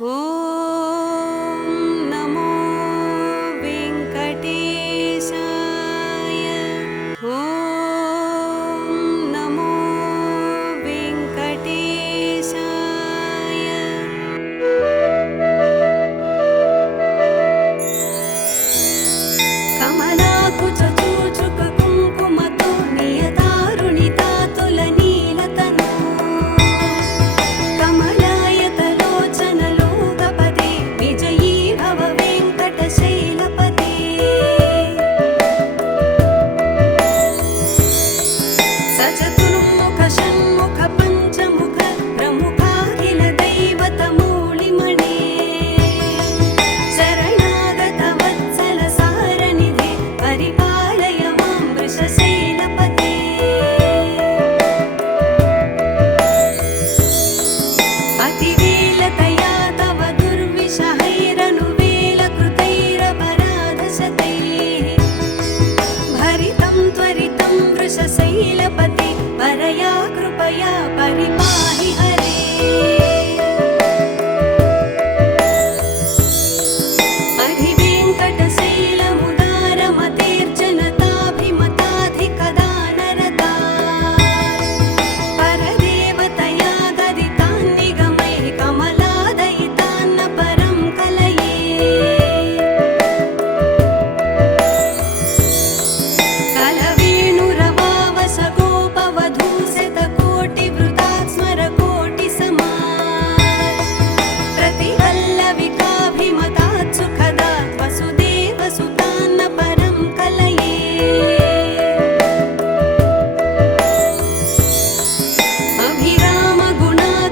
ఓం నమో వెంకటేశాయ. ఓం నమో వెంకటేశాయ. కమలాకు చూచుక కుంకుమతో నియతారుణితాతుల నీలతను కమలాయతలోచనలోకపదే విజయీ భవ వెంకటశైలపదే. సచతుర్ముఖ షణ్ముఖ పంచముఖ ప్రముఖాఖిల దైవతమూళిమణే శరణాగత వత్సల సారనిధే పరిపాలయ మాం వృషశైలపదే. అతివేలతయా తవ దుర్విషహైరనువేలకృతైరపరాధశతైః భరితం త్వరితం వృషశైలపతే పరయా కృపయా పరిపాహి హరే. అధివేంకటశైలముదారమతేర్జనతాభిమతాధికదానరతా పరదేవతయా గదితాన్నిగమైః కమలాదయితాన్న పరం కలయే. కలవేణురవావసగోపవధూశతకోటివృతాత్ స్మరకోటిసమాత్ ప్రతివల్లవికాభిమతాత్ సుఖదాత్ వసుదేవసుతాన్న పరం కలయే.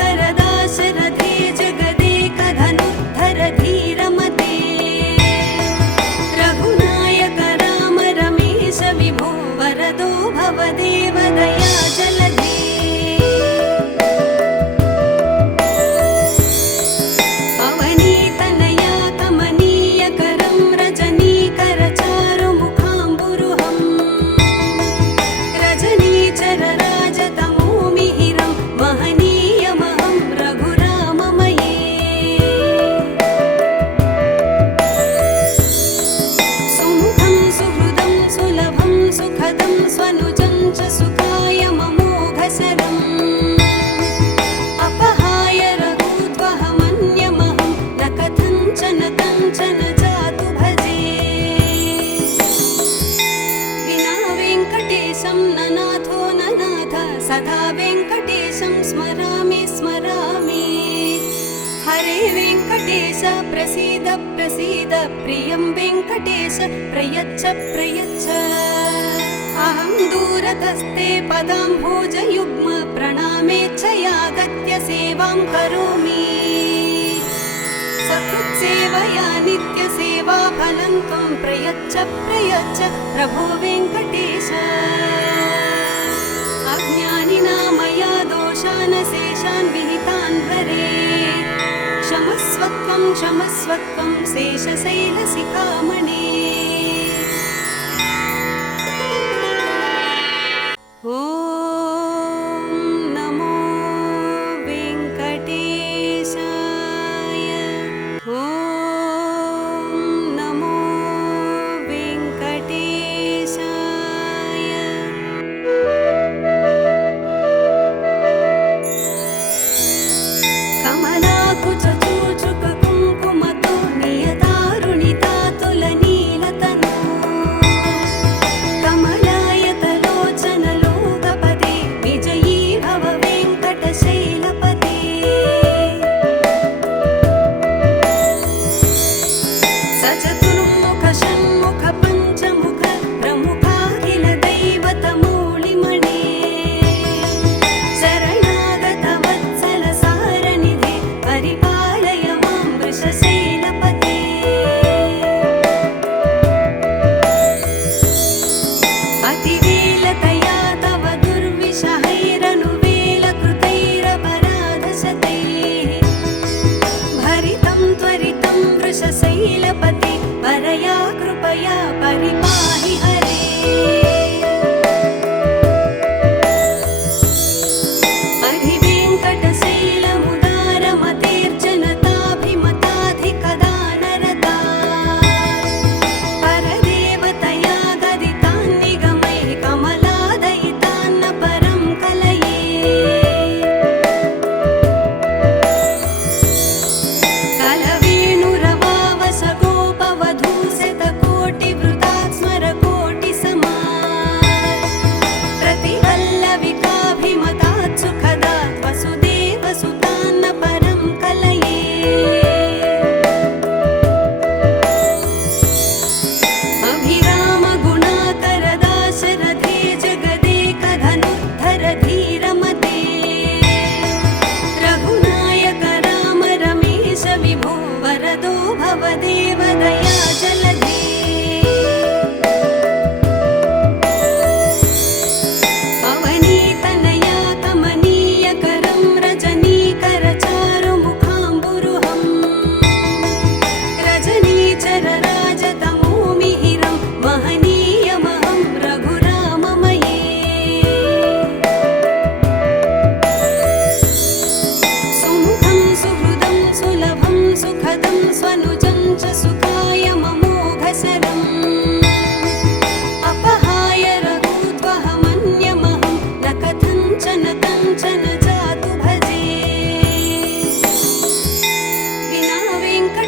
అభిరామగుణాకరదాశరథే జగదేకధనుద్ధర ధీరమతే రఘునాయక రామ రమేశ విభో వరదో భవదేవ దయా జలధే. అవనీతనయా కమనీయకరం రజనీకర చారుముఖాంబురుహం రజనీచర రాజతమోమిహిరం మహనీయమహం రఘురామమయే. సుముఖం సుహృదం సులభం సుఖదం స్వనుజం చ సుఖాయ మమోఘశరం అపహాయ రఘూద్వహమన్యమహం న కథంచన కంచన జాతు భజే. వినా వెంకటేశం ననాథో ననాథ సదా వెంకటేశం స్మరామి స్మరామి. హరే వెంకటేశ ప్రసీద ప్రసీద ప్రియం వెంకటేశ ప్రయచ్చ ప్రయచ్చ. అహం దూరతస్తే పదాంభోజయుగ్మ ప్రణామేచ్ఛయాగత్య సేవాం కరోమి. సకృత్సేవయా నిత్యసేవాఫలం త్వం ప్రయచ్చ ప్రయచ్చ ప్రభో వెంకటేశ. అజ్ఞానినా మయా దోషాన్ శేషాన్ విహితాన్ హరే క్షమస్వత్వం క్షమస్వత్వం శేషశైలశిఖామణే. ఓం నమో వెంకటేశాయ. ఓం నమో వెంకటేశాయ. కమలాకు చూచుక కుంకుమతో నియతారుణితాతుల నీలతను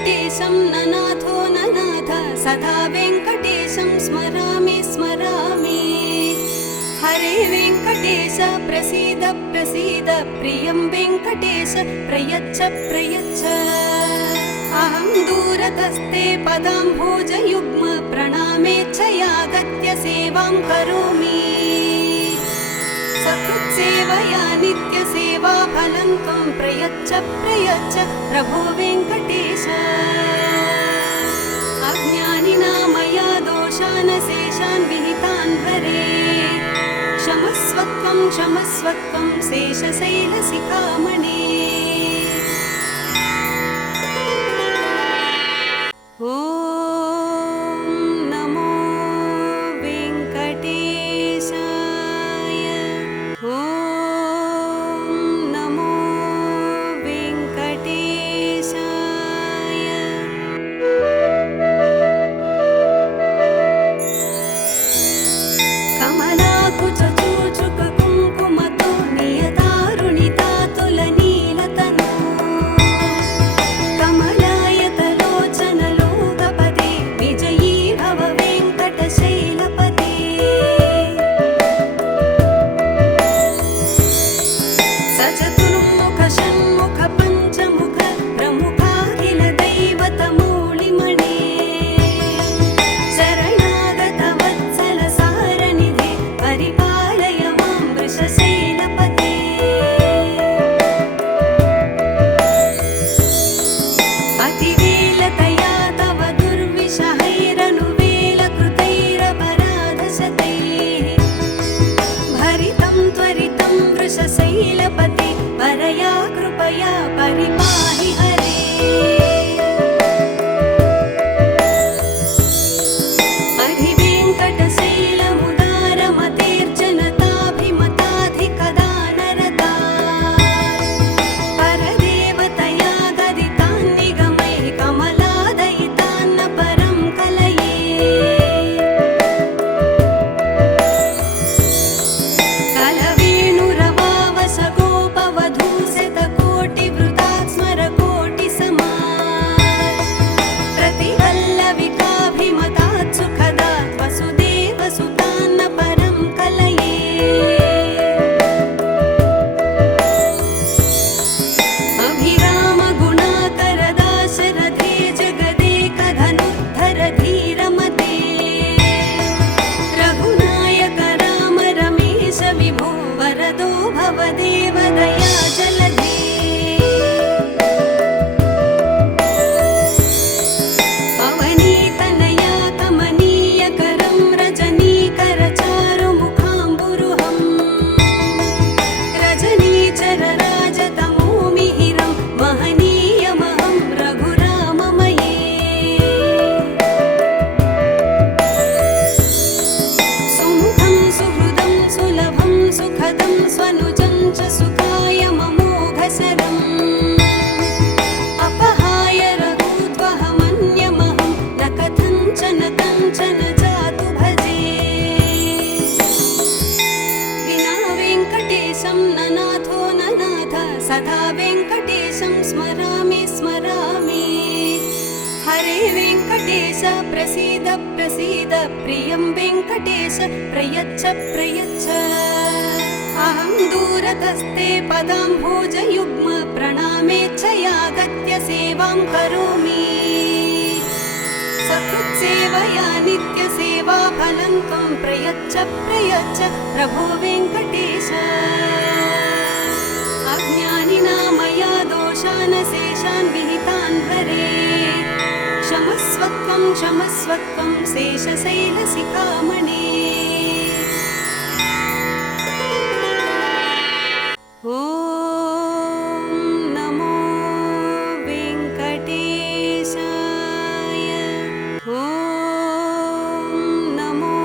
वेङ्कटेशं ननाथो ननाथ सदा वेङ्कटेशं स्मरामि स्मरामि। हरे वेङ्कटेश प्रसीद प्रसीद प्रियं वेङ्कटेश प्रयच्छ प्रयच्छ। अहं दूरतस्ते पदाम्भोजयुग्म प्रणामेच्छयागत्य सेवां करोमि। सकृत्सेवया नित्यसेवा फलं त्वं प्रयच्छ प्रयच्छ प्रभो वेङ्कटेश। अज्ञानिना मया दोषान् शेषान् विहितान् हरे क्षमस्वत्वं क्षमस्वत्वं शेषशैलशिखामणे। ॐ नमो वेङ्कटेशाय। ॐ नमो वेङ्कटेशाय। कमलाकुचूचुक कुङ्कुमतो नियतारुणितातुलनीलतनु कमलायतलोचनलोकपदे विजयी भव वेङ्कटशैलपते। सचतुर्मुख षण्मुख पञ्चमुख प्रमुखाखिल दैवतमौलिमणे शरणागत वत्सल सारनिधे परिपालय मां वृषशैलपते। अतिवेलतया तव दुर्विषहैरनुवेलकृतैरपराधशतैः भरितं त्वरितं वृषशैलपते परया कृपया परिपाहि हरे। अधिवेङ्कटशैलमुदारमतेर्जनताभिमताधिकदानरता परदेवतया गदितान्निगमैः कमलादयितान्न परं कलये। कलवेणुरवावस गोपवधूशतकोटिवृतात् स्मरकोटिसमात् प्रतिवल्लविकाभिमतात् सुखदात् वसुदेवसुतान्न परं कलये। अभिरामगुणाकरदाशरथे जगदेकधनुद्धर धीरमते रघुनायक राम रमेश विभो वरदो भव देवदया जलधे। अवनीतनया कमनीयकरं रजनीकरचारुमुखाम्बुरुहं रजनीचरराजतमोमिहिरं महनीयमहं रघुराममये। सुमुखं सुहृदं सुलभं सुखदं स्वनुजं च सुखाय ममोघशरम् अपहाय रघूत्वहमन्यमहं न कथञ्चन कञ्चन जातु भजे। विना वेङ्कटेशं ननाथो ननाथ सदा वेङ्कटेशं स्मरामि स्मरामि। हरे वेङ्कटेश प्रसीद प्रसीद प्रियं वेङ्कटेश प्रयच्छ प्रयच्छ। अहं दूरतस्ते पदाम्भोजयुग्म प्रणामेच्छयागत्य सेवां करोमि। सकृत्सेवया नित्यसेवा फलं त्वं प्रयच्छ प्रयच्छ प्रभो वेङ्कटेश। अज्ञानिना मया दोषान् शेषान् विहितान् हरे क्षमस्वत्वं क्षमस्वत्वं शेषशैलशिखामणे। ॐ नमो वेङ्कटेशाय। ॐ नमो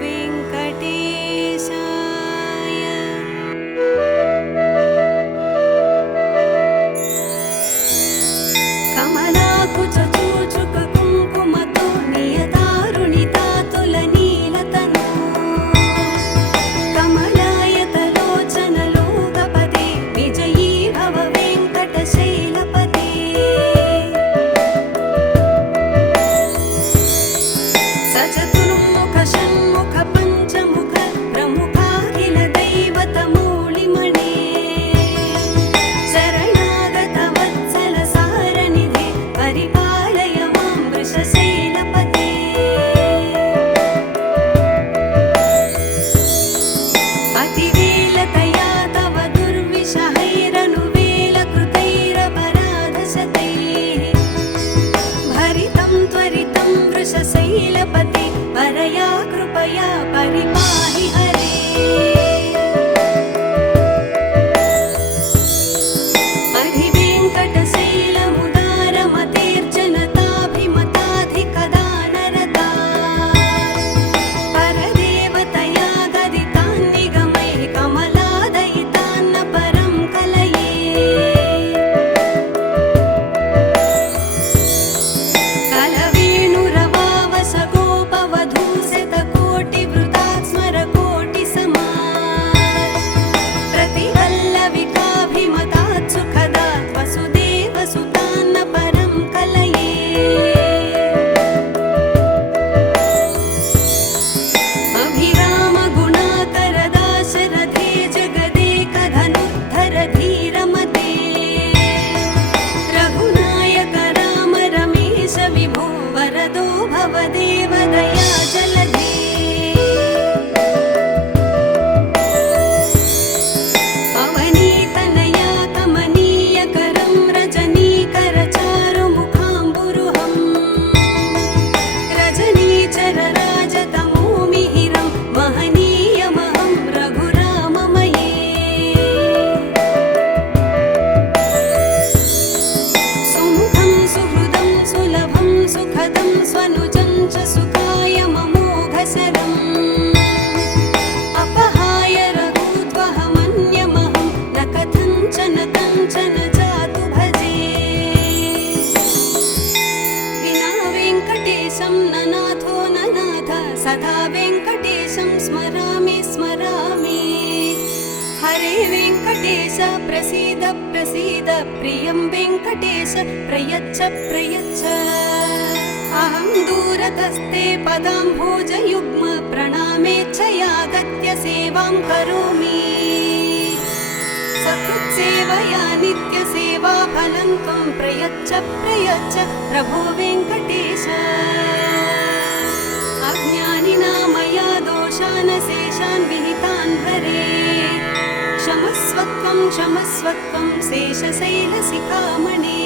वेङ्कटेशाय। कमलाकुचूचुक कुङ्कुमतो नियतारुणितातुलनीलतनु भरितं त्वरितं वृषशैलपते परया कृपया परिपाहि हरे अधिवेङ्कटशैलमुदारमतेर्जनताभिमताधिकदानरता परदेवतया गदितान् निगमैः कमलादयितान्न परं कलये कलवेणुरवावसगोपवधूशतकोटिवृतात् स्मरकोटिसमात् प्रतिवल्लविकाभिमतात् सुखदात् वसुदेवसुतान्न परं कलये अभिरामगुणाकरदाशरथे जगदेकधनुद्धर धीरमते रघुनायक राम रमेश विभो वरदो भवदेव दयाजलधे अवनीतनया कमनीयकरं रजनीकरचारुमुखाम्बुरुहं रजनीचरराजतमोमिहिरं महनीयमहं रघुराममये सुमुखं सुहृदं सुलभं सुखदं स्वनुजं च सुखाय ममोघशरम् अपहाय रघूद्वहमन्यमहं न कथञ्चन कञ्चन जातु भजे विना वेङ्कटेशं न नाथो न नाथ सदा वेङ्कटेशं स्मरामि स्मरामि हरे वेङ्कटेश प्रसीद प्रसीद प्रियं वेङ्कटेश प्रयच्छ प्रयच्छ अहं दूरतस्ते पदाम्भोजयुग्म प्रणामेच्छयागत्य सेवां करोमि सकृत्सेवया नित्यसेवाफलं त्वं प्रयच्छ प्रयच्छ प्रभो वेङ्कटेश अज्ञानिना मया दोषानशेषान् विहितान् हरे क्षमस्वत्वं क्षमस्वत्वं शेषशैलशिखामणे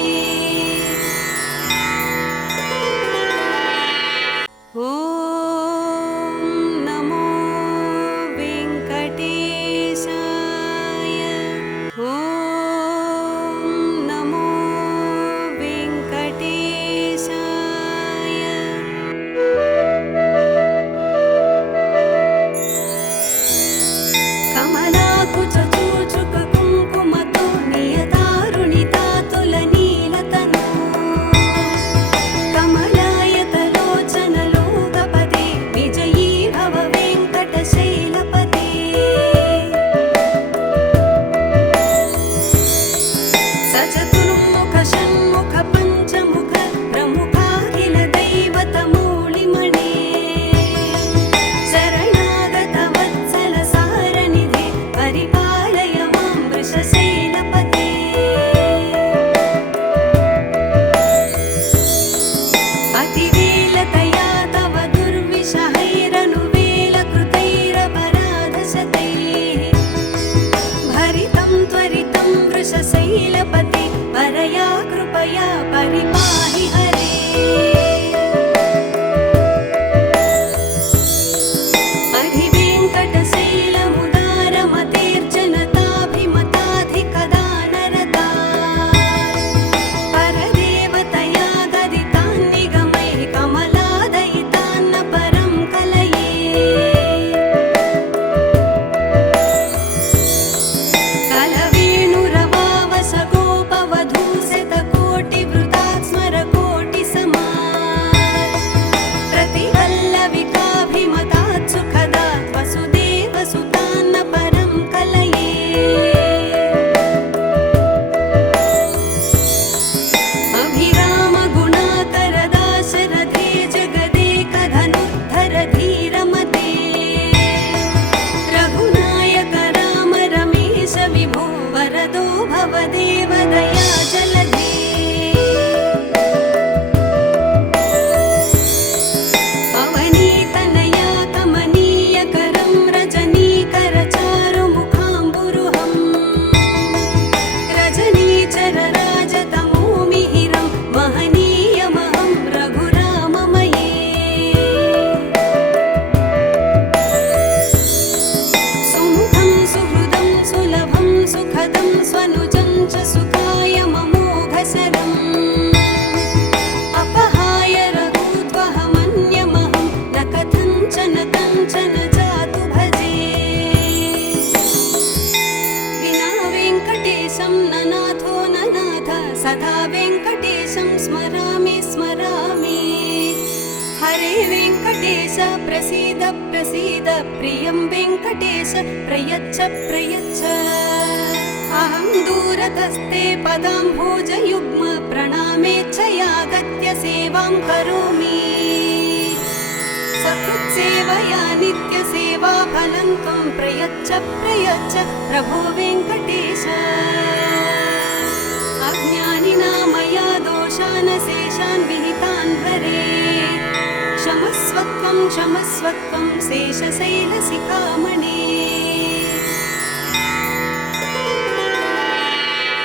ॐ नमो वेङ्कटेशाय ॐ नमो वेङ्कटेशाय कमलाकुचूचुककुङ्कुमतो नियतारुणितातुलनीलता वेङ्कटेशं स्मरामि स्मरामि हरे वेङ्कटेश प्रसीद प्रसीद प्रियं वेङ्कटेश प्रयच्छ प्रयच्छ अहं दूरतस्ते पदाम्भोजयुग्म प्रणामेच्छयागत्य सेवां करोमि सकृत्सेवया नित्यसेवा फलं त्वं प्रयच्छ प्रयच्छ प्रभो वेङ्कटेश अज्ञानिना मया दोषान् शेषान् विहितान् हरे क्षमस्वत्वं क्षमस्वत्वं शेषशैलशिखामणे